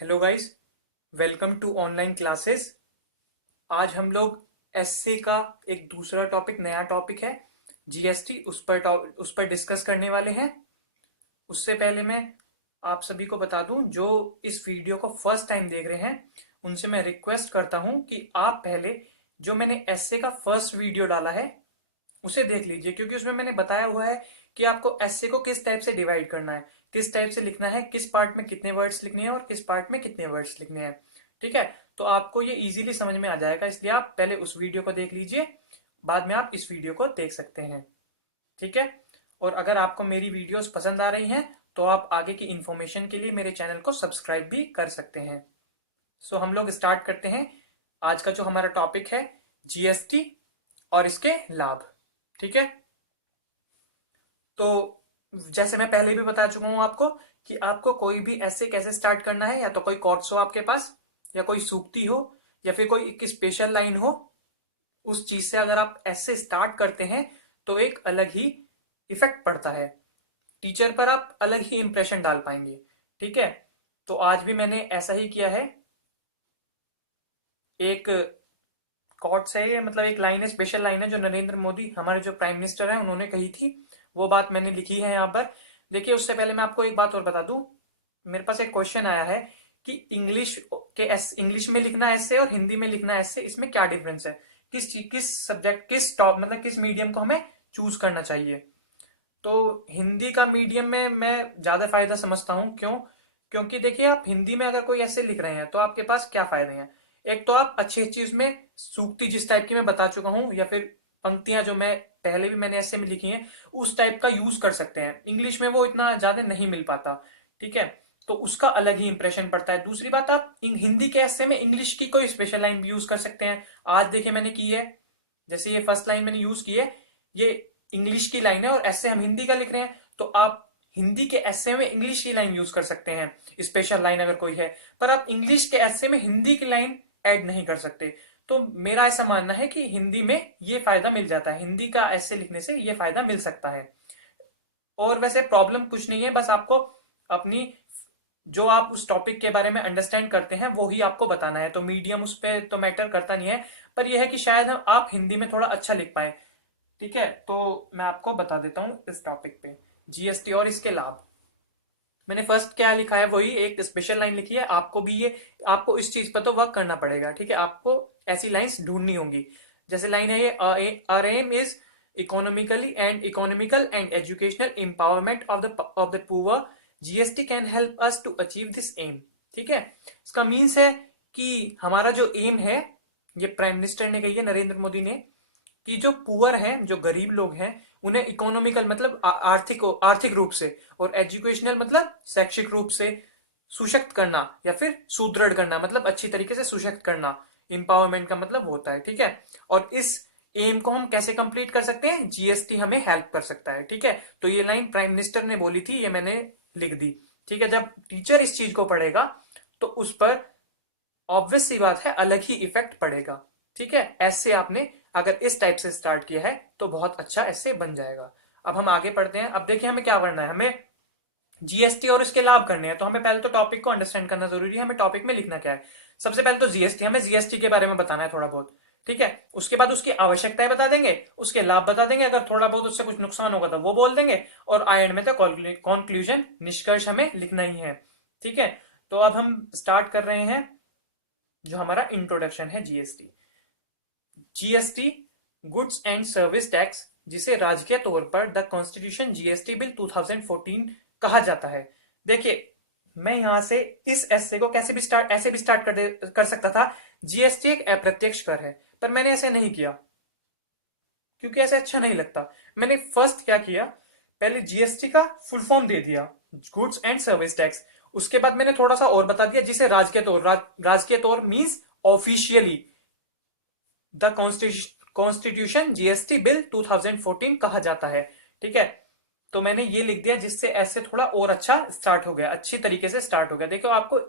Hello guys, welcome to online classes. आज हम लोग एसए का एक दूसरा टॉपिक, नया टॉपिक है जीएसटी, उस पर डिस्कस करने वाले हैं। उससे पहले मैं आप सभी को बता दूं, जो इस वीडियो को फर्स्ट टाइम देख रहे हैं उनसे मैं रिक्वेस्ट करता हूं कि आप पहले जो मैंने एसए का फर्स्ट वीडियो डाला है उसे देख लीजिए, क्योंकि उसमें मैंने बताया हुआ है कि आपको एस्से को किस टाइप से डिवाइड करना है, किस टाइप से लिखना है, किस पार्ट में कितने वर्ड्स लिखने हैं और किस पार्ट में कितने वर्ड्स लिखने हैं। ठीक है, तो आपको ये इजीली समझ में आ जाएगा, इसलिए आप पहले उस वीडियो को देख लीजिए, बाद में आप इस वीडियो को देख सकते हैं। ठीक है, और अगर आपको मेरी वीडियोस पसंद आ रही हैं तो आप आगे की इंफॉर्मेशन के लिए मेरे चैनल को सब्सक्राइब भी कर सकते हैं। सो हम लोग स्टार्ट करते हैं। आज का जो हमारा टॉपिक है जीएसटी और इसके लाभ। ठीक है, तो जैसे मैं पहले भी बता चुका हूं आपको कि आपको कोई भी ऐसे कैसे स्टार्ट करना है, या तो कोई कोर्स हो आपके पास, या कोई सूक्ति हो, या फिर कोई एक स्पेशल लाइन हो, उस चीज से अगर आप ऐसे स्टार्ट करते हैं तो एक अलग ही इफेक्ट पड़ता है, टीचर पर आप अलग ही इंप्रेशन डाल पाएंगे। ठीक है, तो आज भी मैंने ऐसा ही किया है। एक कोट से ये मतलब एक लाइन है, स्पेशल लाइन है, जो नरेंद्र मोदी हमारे जो प्राइम मिनिस्टर हैं उन्होंने कही थी, वो बात मैंने लिखी है यहाँ पर। देखिए, उससे पहले मैं आपको एक बात और बता दूं। मेरे पास एक क्वेश्चन आया है कि इंग्लिश में लिखना ऐसे और हिंदी में लिखना ऐसे, इसमें क्या डिफरेंस है, किस सब्जेक्ट, किस टॉप मतलब किस मीडियम को हमें चूज करना चाहिए। तो हिंदी का मीडियम में मैं ज्यादा फायदा समझता हूँ। क्यों? क्योंकि देखिए, आप हिंदी में अगर कोई ऐसे लिख रहे हैं तो आपके पास क्या फायदे हैं। एक तो आप अच्छी अच्छी उसमें सूक्ति जिस टाइप की मैं बता चुका हूँ, या फिर पंक्तियां जो मैं पहले भी मैंने ऐसे में लिखी हैं, उस टाइप का यूज कर सकते हैं। इंग्लिश में वो इतना ज्यादा नहीं मिल पाता। ठीक है, तो उसका अलग ही इंप्रेशन पड़ता है। दूसरी बात, आप हिंदी के ऐसे में इंग्लिश की कोई स्पेशल लाइन भी यूज कर सकते हैं। आज देखिए मैंने की है, जैसे ये फर्स्ट लाइन मैंने यूज की है, ये इंग्लिश की लाइन है और ऐसे हम हिंदी का लिख रहे हैं, तो आप हिंदी के ऐसे में इंग्लिश की लाइन यूज कर सकते हैं, स्पेशल लाइन अगर कोई है। पर आप इंग्लिश के ऐसे में हिंदी की लाइन ऐड नहीं कर सकते। तो मेरा ऐसा मानना है कि हिंदी में ये फायदा मिल जाता है, हिंदी का ऐसे लिखने से ये फायदा मिल सकता है। और वैसे प्रॉब्लम कुछ नहीं है, बस आपको अपनी जो आप उस टॉपिक के बारे में अंडरस्टैंड करते हैं वो ही आपको बताना है। तो मीडियम उस पर तो मैटर करता नहीं है, पर यह है कि शायद हम आप हिंदी में थोड़ा अच्छा लिख पाए। ठीक है, तो मैं आपको बता देता हूँ इस टॉपिक पे, जीएसटी और इसके लाभ। मैंने फर्स्ट क्या लिखा है, वही एक स्पेशल लाइन लिखी है। आपको भी ये, आपको इस चीज पर तो वर्क करना पड़ेगा। ठीक है, आपको ऐसी लाइंस ढूंढनी होंगी। जैसे लाइन है ये, our aim is economical and educational empowerment of the poor. GST can help us to achieve this aim. ठीक है, इसका मीन्स है कि हमारा जो एम है, ये प्राइम मिनिस्टर ने कही है, नरेंद्र मोदी ने, कि जो पुअर हैं, जो गरीब लोग हैं, उन्हें इकोनॉमिकल मतलब आर्थिक आर्थिक रूप से, और एजुकेशनल मतलब शैक्षिक रूप से सुशक्त करना, या फिर सुदृढ़ करना मतलब अच्छी तरीके से सुशक्त करना। इंपावरमेंट का मतलब होता है। ठीक है, और इस एम को हम कैसे कंप्लीट कर सकते हैं, जीएसटी हमें हेल्प कर सकता है। ठीक है, तो ये लाइन प्राइम मिनिस्टर ने बोली थी, ये मैंने लिख दी। ठीक है, जब टीचर इस चीज को पढ़ेगा तो उस पर ऑब्वियस सी बात है अलग ही इफेक्ट पड़ेगा। ठीक है, ऐसे आपने अगर इस टाइप से स्टार्ट किया है तो बहुत अच्छा ऐसे बन जाएगा। अब हम आगे पढ़ते हैं। अब देखिए हमें क्या करना है, हमें जीएसटी और इसके लाभ करने हैं। तो हमें पहले तो टॉपिक को अंडरस्टैंड करना जरूरी है, हमें टॉपिक में लिखना क्या है। सबसे पहले तो जीएसटी, हमें जीएसटी के बारे में बताना है थोड़ा बहुत। ठीक है, उसके बाद उसकी आवश्यकताएं बता देंगे, उसके लाभ बता देंगे, अगर थोड़ा बहुत उससे कुछ नुकसान होगा तो वो बोल देंगे, और एंड में तो कॉन्क्लूजन, निष्कर्ष हमें लिखना ही है। ठीक है, तो अब हम स्टार्ट कर रहे हैं जो हमारा इंट्रोडक्शन है GST. GST, goods and service tax, जिसे राजकीय तौर पर द कॉन्स्टिट्यूशन जीएसटी बिल 2014 कहा जाता है। देखिए, मैं यहां से इस एस्से को कैसे भी स्टार्ट, ऐसे भी स्टार्ट कर सकता था, जीएसटी एक अप्रत्यक्ष कर है, पर मैंने ऐसे नहीं किया क्योंकि ऐसे अच्छा नहीं लगता। मैंने फर्स्ट क्या किया, पहले जीएसटी का फुल फॉर्म दे दिया, गुड्स एंड सर्विस टैक्स। उसके बाद मैंने थोड़ा सा और बता दिया, जिसे राजकीय तौर means officially the constitution GST bill 2014 कहा जाता है। ठीक है, तो मैंने ये लिख दिया, जिससे ऐसे थोड़ा और अच्छा स्टार्ट हो गया, अच्छी तरीके से स्टार्ट हो गया। देखो, आपको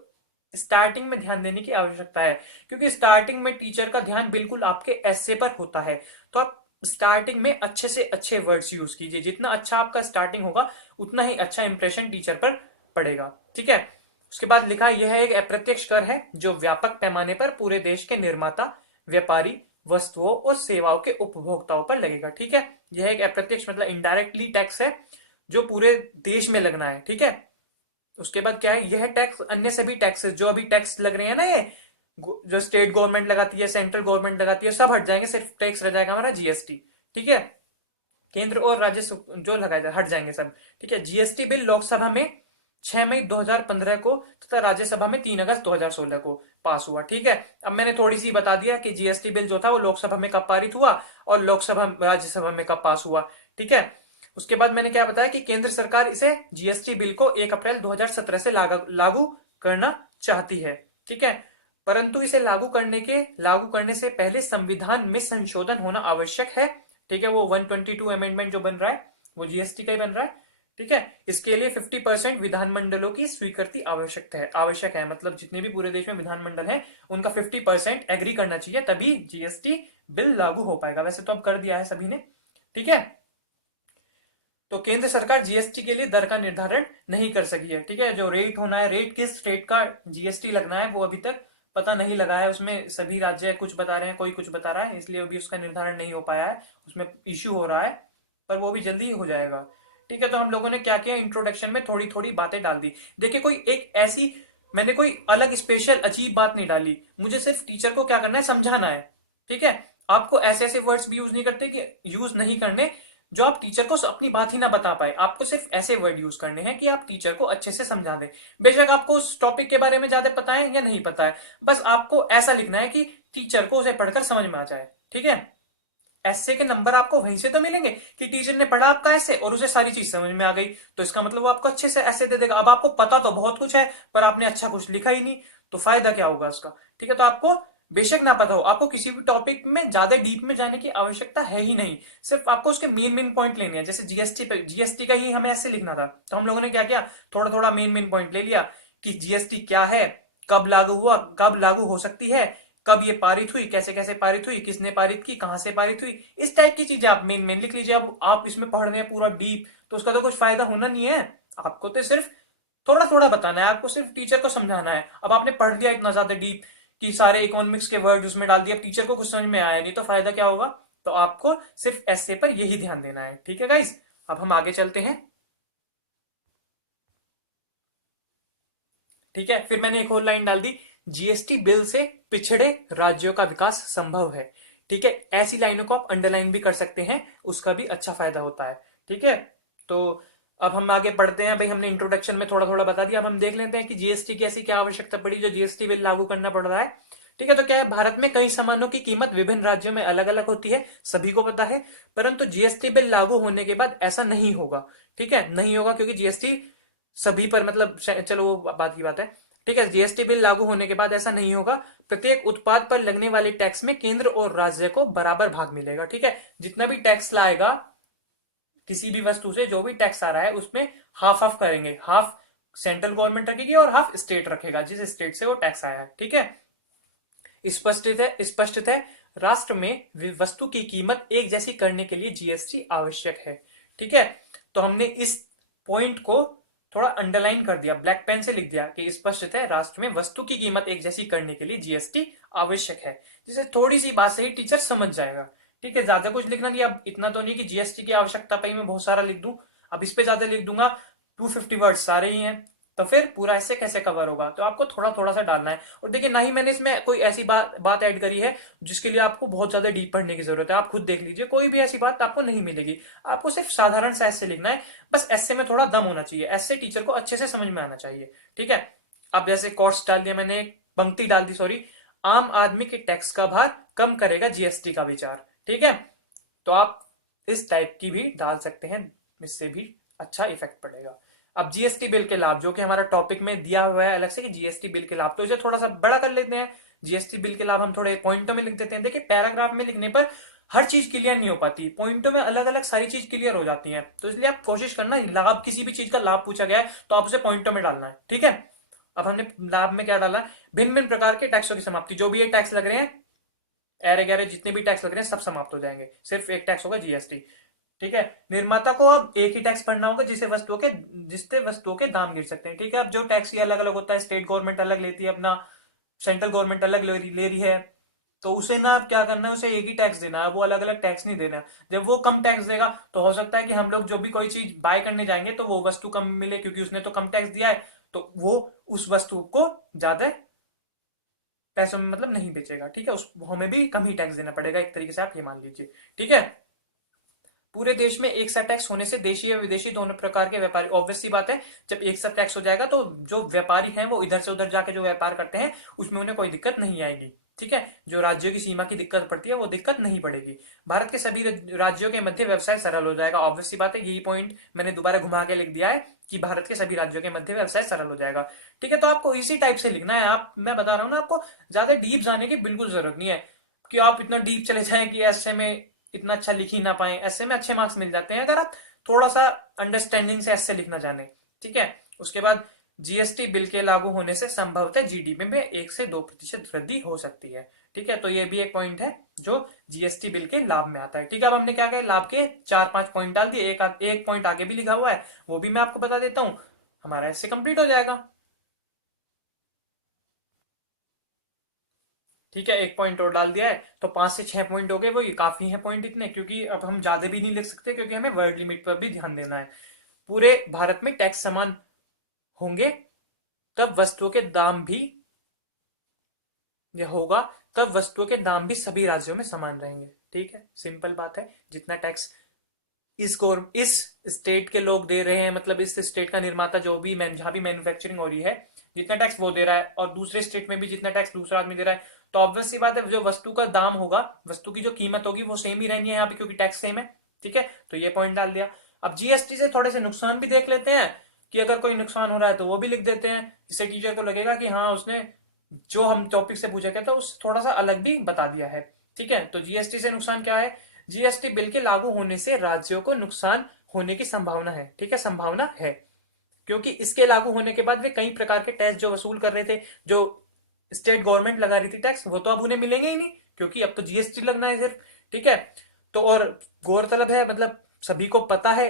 स्टार्टिंग में ध्यान देने की आवश्यकता है, क्योंकि स्टार्टिंग में टीचर का ध्यान बिल्कुल आपके ऐसे पर होता है। तो आप स्टार्टिंग में अच्छे से अच्छे वर्ड्स यूज कीजिए, जितना अच्छा आपका स्टार्टिंग होगा उतना ही अच्छा इंप्रेशन टीचर पर पड़ेगा। ठीक है, उसके बाद लिखा यह एक अप्रत्यक्ष कर है जो व्यापक पैमाने पर पूरे देश के निर्माता, व्यापारी, वस्तुओं और सेवाओं के उपभोक्ताओं पर लगेगा। ठीक है, यह एक अप्रत्यक्ष मतलब इनडायरेक्टली टैक्स है जो पूरे देश में लगना है। ठीक है, उसके बाद क्या है, यह टैक्स अन्य सभी टैक्सेस जो अभी टैक्स लग रहे हैं ना, ये जो स्टेट गवर्नमेंट लगाती है, सेंट्रल गवर्नमेंट लगाती है, सब हट जाएंगे, सिर्फ टैक्स रह जाएगा हमारा जीएसटी। ठीक है, केंद्र और राज्य जो लगाए हट जाएंगे सब। ठीक है, जीएसटी बिल लोकसभा में 6 मई 2015 को तथा राज्यसभा में 3 अगस्त 2016 को पास हुआ। ठीक है, अब मैंने थोड़ी सी बता दिया कि जीएसटी बिल जो था वो लोकसभा में कब पारित हुआ और लोकसभा राज्यसभा में कब पास हुआ। ठीक है, उसके बाद मैंने क्या बताया कि केंद्र सरकार इसे जीएसटी बिल को 1 अप्रैल 2017 से लागू करना चाहती है। ठीक है, परंतु इसे लागू करने से पहले संविधान में संशोधन होना आवश्यक है। ठीक है, वो 122 अमेंडमेंट जो बन रहा है वो जीएसटी का ही बन रहा है। ठीक है, इसके लिए 50% विधानमंडलों की स्वीकृति आवश्यक है, मतलब जितने भी पूरे देश में विधानमंडल है उनका 50% एग्री करना चाहिए, तभी जीएसटी बिल लागू हो पाएगा। वैसे तो अब कर दिया है सभी ने। ठीक है, तो केंद्र सरकार जीएसटी के लिए दर का निर्धारण नहीं कर सकी है। ठीक है, जो रेट होना है, रेट किस स्टेट का जीएसटी लगना है वो अभी तक पता नहीं लगा है। उसमें सभी राज्य कुछ बता रहे हैं, कोई कुछ बता रहा है, इसलिए अभी उसका निर्धारण नहीं हो पाया है, उसमें इश्यू हो रहा है, पर वो भी जल्दी हो जाएगा। ठीक है, तो हम लोगों ने क्या किया, इंट्रोडक्शन में थोड़ी थोड़ी बातें डाल दी। देखिए, कोई एक ऐसी मैंने कोई अलग स्पेशल अजीब बात नहीं डाली, मुझे सिर्फ टीचर को क्या करना है, समझाना है। ठीक है, आपको ऐसे ऐसे वर्ड्स भी यूज नहीं करने जो आप टीचर को अपनी बात ही ना बता पाए। आपको सिर्फ ऐसे वर्ड यूज करने हैं कि आप टीचर को अच्छे से समझा दें। बेशक आपको उस टॉपिक के बारे में ज्यादा पता है या नहीं पता है, बस आपको ऐसा लिखना है कि टीचर को उसे पढ़कर समझ में आ जाए। ठीक है, ऐसे के नंबर आपको वहीं से तो मिलेंगे कि टीचर ने पढ़ा आपका ऐसे और उसे सारी चीज समझ में आ गई, तो इसका मतलब वो आपको अच्छे से ऐसे दे देगा। अब आपको पता तो बहुत कुछ है पर आपने अच्छा कुछ लिखा ही नहीं, तो फायदा क्या होगा उसका। ठीक है, तो आपको बेशक ना पता हो, आपको किसी भी टॉपिक में ज्यादा डीप में जाने की आवश्यकता है ही नहीं, सिर्फ आपको उसके मेन मेन पॉइंट लेने हैं। जैसे जीएसटी का ही हमें ऐसे लिखना था, तो हम लोगों ने क्या किया, थोड़ा थोड़ा मेन मेन पॉइंट ले लिया कि जीएसटी क्या है, कब लागू हुआ, कब लागू हो सकती है, कब ये पारित हुई, कैसे कैसे पारित हुई, किसने पारित की, कहां से पारित हुई, इस टाइप की चीजें आप मेन मेन लिख लीजिए। अब आप इसमें पढ़ रहे हैं पूरा डीप, तो उसका तो कुछ फायदा होना नहीं है। आपको तो सिर्फ थोड़ा थोड़ा बताना है, आपको सिर्फ टीचर को समझाना है। अब आपने पढ़ लिया इतना ज्यादा डीप कि सारे इकोनॉमिक्स के वर्ड उसमें डाल दिए, अब टीचर को कुछ समझ में आया नहीं, तो फायदा क्या होगा। तो आपको सिर्फ ऐसे पर यही ध्यान देना है। ठीक है गाइस, अब हम आगे चलते हैं। ठीक है, फिर मैंने एक और लाइन डाल दी, जीएसटी बिल से पिछड़े राज्यों का विकास संभव है। ठीक है, ऐसी लाइनों को आप अंडरलाइन भी कर सकते हैं, उसका भी अच्छा फायदा होता है। ठीक है, तो अब हम आगे बढ़ते हैं। भाई हमने इंट्रोडक्शन में थोड़ा थोड़ा बता दिया, अब हम देख लेते हैं कि जीएसटी की ऐसी क्या आवश्यकता पड़ी जो जीएसटी बिल लागू करना पड़ रहा है। ठीक है, तो क्या है, भारत में कई सामानों की कीमत विभिन्न राज्यों में अलग अलग होती है, सभी को पता है, परंतु जीएसटी बिल लागू होने के बाद ऐसा नहीं होगा। ठीक है, नहीं होगा क्योंकि जीएसटी सभी पर, मतलब चलो वो बात की बात है। ठीक है, जीएसटी बिल लागू होने के बाद ऐसा नहीं होगा, प्रत्येक उत्पाद पर लगने वाले टैक्स में केंद्र और राज्य को बराबर भाग मिलेगा। ठीक है, जितना भी टैक्स लाएगा किसी भी वस्तु से, जो भी टैक्स आ रहा है उसमें हाफ हाफ करेंगे, हाफ सेंट्रल गवर्नमेंट रखेगी और हाफ स्टेट रखेगा, जिस स्टेट से वो टैक्स आया है। ठीक है, स्पष्ट है राष्ट्र में वस्तु की कीमत एक जैसी करने के लिए जीएसटी आवश्यक है। ठीक है, तो हमने इस पॉइंट को थोड़ा अंडरलाइन कर दिया, ब्लैक पेन से लिख दिया कि स्पष्ट है राष्ट्र में वस्तु की कीमत एक जैसी करने के लिए जीएसटी आवश्यक है, जिसे थोड़ी सी बात से ही टीचर समझ जाएगा। ठीक है, ज्यादा कुछ लिखना नहीं, अब इतना तो नहीं कि जीएसटी की आवश्यकता पे मैं बहुत सारा लिख दूं, अब इस पे ज्यादा लिख दूंगा, 250 वर्ड सारे ही हैं, तो फिर पूरा ऐसे कैसे कवर होगा, तो आपको थोड़ा थोड़ा सा डालना है। और देखिए, ना ही मैंने इसमें कोई ऐसी बात ऐड करी है जिसके लिए आपको बहुत ज्यादा डीप पढ़ने की जरूरत है। आप खुद देख लीजिए, कोई भी ऐसी बात आपको नहीं मिलेगी, आपको सिर्फ साधारण सा ऐसे लिखना है, बस ऐसे में थोड़ा दम होना चाहिए, ऐसे टीचर को अच्छे से समझ में आना चाहिए। ठीक है, अब जैसे कोर्स डाल दिया मैंने, एक पंक्ति डाल दी, सॉरी, आम आदमी के टैक्स का भार कम करेगा जीएसटी का विचार। ठीक है, तो आप इस टाइप की भी डाल सकते हैं, इससे भी अच्छा इफेक्ट पड़ेगा। अब जीएसटी बिल के लाभ, जो कि हमारा टॉपिक में दिया हुआ है अलग से कि जीएसटी बिल के लाभ, तो इसे थोड़ा सा बड़ा कर लेते हैं। जीएसटी बिल के लाभ हम थोड़े पॉइंटों में लिख देते हैं। देखिए, पैराग्राफ में लिखने पर हर चीज क्लियर नहीं हो पाती, पॉइंटों में अलग अलग सारी चीज क्लियर हो जाती है, तो इसलिए आप कोशिश करना, लाभ किसी भी चीज का लाभ पूछा गया है तो आप उसे पॉइंटों में डालना है। ठीक है, अब हमने लाभ में क्या डाला, भिन्न भिन्न प्रकार के टैक्सों की समाप्ति, जो भी ये टैक्स लग रहे हैं, एर गैरे जितने भी टैक्स लग रहे हैं सब समाप्त हो जाएंगे, सिर्फ एक टैक्स होगा जीएसटी। ठीक है, निर्माता को अब एक ही टैक्स भरना होगा जिससे वस्तुओं के दाम गिर सकते हैं। ठीक है, अब जो टैक्स ये अलग अलग होता है, स्टेट गवर्नमेंट अलग लेती है अपना, सेंट्रल गवर्नमेंट अलग ले रही है, तो उसे ना अब क्या करना है, उसे एक ही टैक्स देना है, वो अलग अलग टैक्स नहीं देना है। जब वो कम टैक्स देगा तो हो सकता है कि हम लोग जो भी कोई चीज बाय करने जाएंगे तो वो वस्तु कम मिले, क्योंकि उसने तो कम टैक्स दिया है, तो वो उस वस्तु को ज्यादा पैसों में मतलब नहीं बेचेगा। ठीक है, उस हमें भी कम ही टैक्स देना पड़ेगा, एक तरीके से आप ये मान लीजिए। ठीक है, पूरे देश में एक सा टैक्स होने से देशी या विदेशी दोनों प्रकार के व्यापारी, ऑब्वियस सी बात है, जब एक सा टैक्स हो जाएगा तो जो व्यापारी हैं वो इधर से उधर जाके जो व्यापार करते हैं उसमें उन्हें कोई दिक्कत नहीं आएगी। ठीक है, जो राज्यों की सीमा की दिक्कत पड़ती है वो दिक्कत नहीं पड़ेगी। भारत के सभी राज्यों के मध्य व्यवसाय सरल हो जाएगा, ऑब्वियस सी बात है, यही पॉइंट मैंने दोबारा घुमा के लिख दिया है कि भारत के सभी राज्यों के मध्य व्यवसाय सरल हो जाएगा। ठीक है, तो आपको इसी टाइप से लिखना है। आप, मैं बता रहा हूँ ना, आपको ज्यादा डीप जाने की बिल्कुल जरूरत नहीं है कि आप इतना डीप चले जाएं कि ऐसे में इतना अच्छा लिख ही ना पाए। ऐसे में अच्छे मार्क्स मिल जाते हैं अगर आप थोड़ा सा अंडरस्टैंडिंग से ऐसे लिखना जाने। ठीक है, उसके बाद जीएसटी बिल के लागू होने से संभवतः जीडीपी में 1 से 2% वृद्धि हो सकती है। ठीक है, तो ये भी एक पॉइंट है जो जीएसटी बिल के लाभ में आता है। ठीक है, अब हमने क्या किया, लाभ के 4-5 पॉइंट डाल दिए, एक पॉइंट आगे भी लिखा हुआ है, वो भी मैं आपको बता देता हूं, हमारा ऐसे कंप्लीट हो जाएगा। ठीक है, एक पॉइंट और डाल दिया है तो 5 से 6 पॉइंट हो गए, वो ये काफी है पॉइंट इतने, क्योंकि अब हम ज्यादा भी नहीं लिख सकते क्योंकि हमें वर्ड लिमिट पर भी ध्यान देना है। पूरे भारत में टैक्स समान होंगे तब वस्तुओं के दाम भी, यह होगा तब वस्तुओं के दाम भी सभी राज्यों में समान रहेंगे। ठीक है, सिंपल बात है, जितना टैक्स इस स्टेट के लोग दे रहे हैं, मतलब इस स्टेट का निर्माता जो भी जहां भी मैन्युफैक्चरिंग हो रही है, जितना टैक्स वो दे रहा है और दूसरे स्टेट में भी जितना टैक्स दूसरा आदमी दे रहा है, तो ऑब्वियस सी बात है जो वस्तु का दाम होगा, वस्तु की जो कीमत होगी वो सेम ही रहनी है यहाँ पे, क्योंकि टैक्स सेम है। ठीक है, तो ये पॉइंट डाल दिया। अब जीएसटी से थोड़े से नुकसान भी देख लेते हैं कि अगर कोई नुकसान हो रहा है तो वो भी लिख देते हैं, इससे टीचर को लगेगा कि हाँ उसने जो हम टॉपिक से पूछा गया था उस थोड़ा सा अलग भी बता दिया है। ठीक है, तो जीएसटी से नुकसान क्या है, जीएसटी बिल के लागू होने से राज्यों को नुकसान होने की संभावना है। ठीक है, संभावना है, क्योंकि इसके लागू होने के बाद वे कई प्रकार के टैक्स जो वसूल कर रहे थे, जो स्टेट गवर्नमेंट लगा रही थी टैक्स, वो तो अब उन्हें मिलेंगे ही नहीं, क्योंकि अब तो जीएसटी लगना है सिर्फ। ठीक है, तो और गौरतलब है, मतलब सभी को पता है,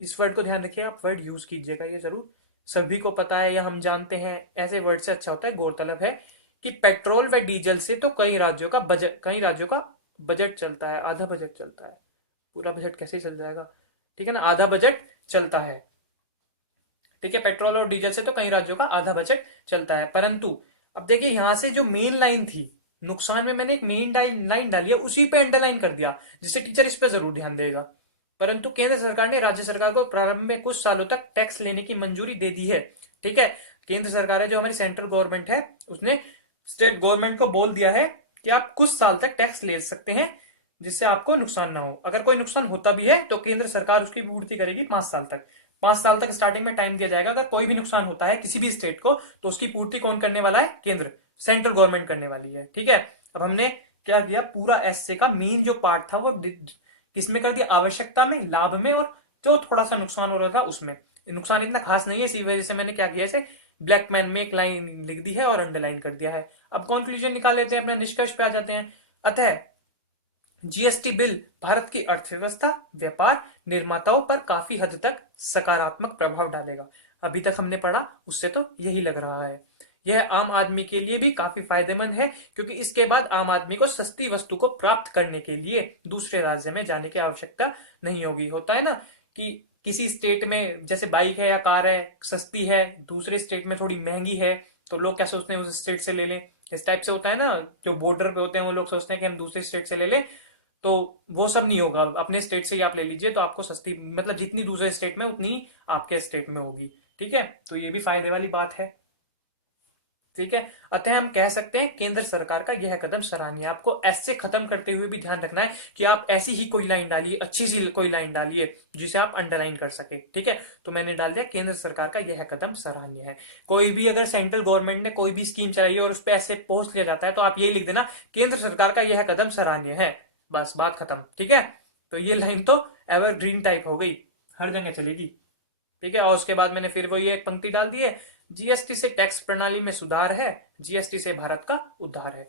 इस वर्ड को ध्यान रखिए, आप वर्ड यूज कीजिएगा ये जरूर, सभी को पता है या हम जानते हैं, ऐसे वर्ड से अच्छा होता है, गौरतलब है कि पेट्रोल व डीजल से तो कई राज्यों का बजट चलता है, आधा बजट चलता है, पूरा बजट कैसे चल जाएगा। ठीक है ना, आधा बजट चलता है। ठीक है, पेट्रोल और डीजल से तो कई राज्यों का आधा बजट चलता है, परंतु अब देखिए यहां से जो मेन लाइन थी, नुकसान में मैंने एक मेन लाइन डाली है, उसी पे अंडरलाइन कर दिया, जिससे टीचर इस पे जरूर ध्यान देगा। परंतु केंद्र सरकार ने राज्य सरकार को प्रारंभ में कुछ सालों तक टैक्स लेने की मंजूरी दे दी है। ठीक है, केंद्र सरकार है जो हमारी सेंट्रल गवर्नमेंट है, उसने स्टेट गवर्नमेंट को बोल दिया है कि आप कुछ साल तक टैक्स ले सकते हैं जिससे आपको नुकसान ना हो। अगर कोई नुकसान होता भी है तो केंद्र सरकार उसकी पूर्ति करेगी 5 साल तक। 5 साल तक स्टार्टिंग में टाइम दिया जाएगा, अगर कोई भी नुकसान होता है किसी भी स्टेट को तो उसकी पूर्ति कौन करने वाला है, केंद्र, सेंट्रल गवर्नमेंट करने वाली है। ठीक है, अब हमने क्या किया, पूरा एससे का मेन जो पार्ट था वो किसमें कर दिया, आवश्यकता में, लाभ में, और जो थोड़ा सा नुकसान हो रहा था उसमें। नुकसान इतना खास नहीं है, इसी वजह से मैंने क्या किया, इसे ब्लैक मैन में एक लाइन लिख दी है और अंडरलाइन कर दिया है। अब कंक्लूजन निकाल लेते हैं, अपना निष्कर्ष पे आ जाते हैं। अतः जीएसटी बिल भारत की अर्थव्यवस्था, व्यापार, निर्माताओं पर काफी हद तक सकारात्मक प्रभाव डालेगा। अभी तक हमने पढ़ा उससे तो यही लग रहा है। यह आम आदमी के लिए भी काफी फायदेमंद है, क्योंकि इसके बाद आम आदमी को सस्ती वस्तु को प्राप्त करने के लिए दूसरे राज्य में जाने की आवश्यकता नहीं होगी। होता है ना कि किसी स्टेट में जैसे बाइक है या कार है, सस्ती है, दूसरे स्टेट में थोड़ी महंगी है, तो लोग क्या सोचते हैं उस स्टेट से ले लें। इस टाइप से होता है ना, जो बॉर्डर पे होते हैं वो लोग सोचते हैं कि हम दूसरे स्टेट से ले लें, तो वो सब नहीं होगा, अपने स्टेट से ही आप ले लीजिए तो आपको सस्ती, मतलब जितनी दूसरे स्टेट में उतनी आपके स्टेट में होगी। ठीक है, तो ये भी फायदे वाली बात है। ठीक है, अतः हम कह सकते हैं केंद्र सरकार का यह कदम सराहनीय है। आपको ऐसे खत्म करते हुए भी ध्यान रखना है कि आप ऐसी ही कोई लाइन डालिए, अच्छी सी कोई लाइन डालिए जिसे आप अंडरलाइन कर सके। ठीक है, तो मैंने डाल दिया केंद्र सरकार का यह कदम सराहनीय है। कोई भी अगर सेंट्रल गवर्नमेंट ने कोई भी स्कीम चलाई है और उस पर ऐसे पोस्ट लिया जाता है तो आप यही लिख देना, केंद्र सरकार का यह कदम सराहनीय है, बस बात खत्म। ठीक है, तो ये लाइन तो एवरग्रीन टाइप हो गई, हर जगह चलेगी। ठीक है, और उसके बाद मैंने फिर वही एक पंक्ति डाल दी है, जीएसटी से टैक्स प्रणाली में सुधार है, जीएसटी से भारत का उद्धार है।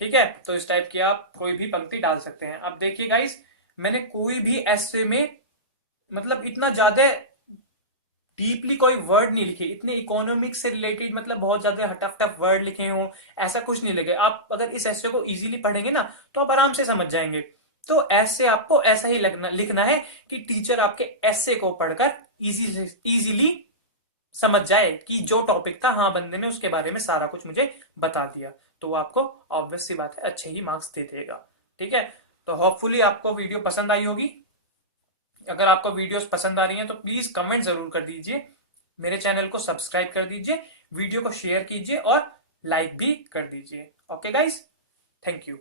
ठीक है, तो इस टाइप की आप कोई भी पंक्ति डाल सकते हैं। अब देखिए गाइस, मैंने कोई भी ऐसे में मतलब इतना ज्यादा डीपली कोई वर्ड नहीं लिखे, इतने इकोनॉमिक्स से रिलेटेड मतलब बहुत ज्यादा टफ टफ वर्ड लिखे हो, ऐसा कुछ नहीं लगे। आप अगर इस ऐसे को इजीली पढ़ेंगे ना तो आप आराम से समझ जाएंगे। तो ऐसे आपको ऐसा ही लिखना है कि टीचर आपके ऐसे को पढ़कर इजीली समझ जाए कि जो टॉपिक था, हाँ बंदे ने उसके बारे में सारा कुछ मुझे बता दिया, तो वो आपको ऑब्वियस सी बात है अच्छे ही मार्क्स दे देगा। ठीक है, तो होपफुली आपको वीडियो पसंद आई होगी। अगर आपको वीडियोस पसंद आ रही हैं तो प्लीज कमेंट जरूर कर दीजिए, मेरे चैनल को सब्सक्राइब कर दीजिए, वीडियो को शेयर कीजिए और लाइक भी कर दीजिए। Okay guys, thank you.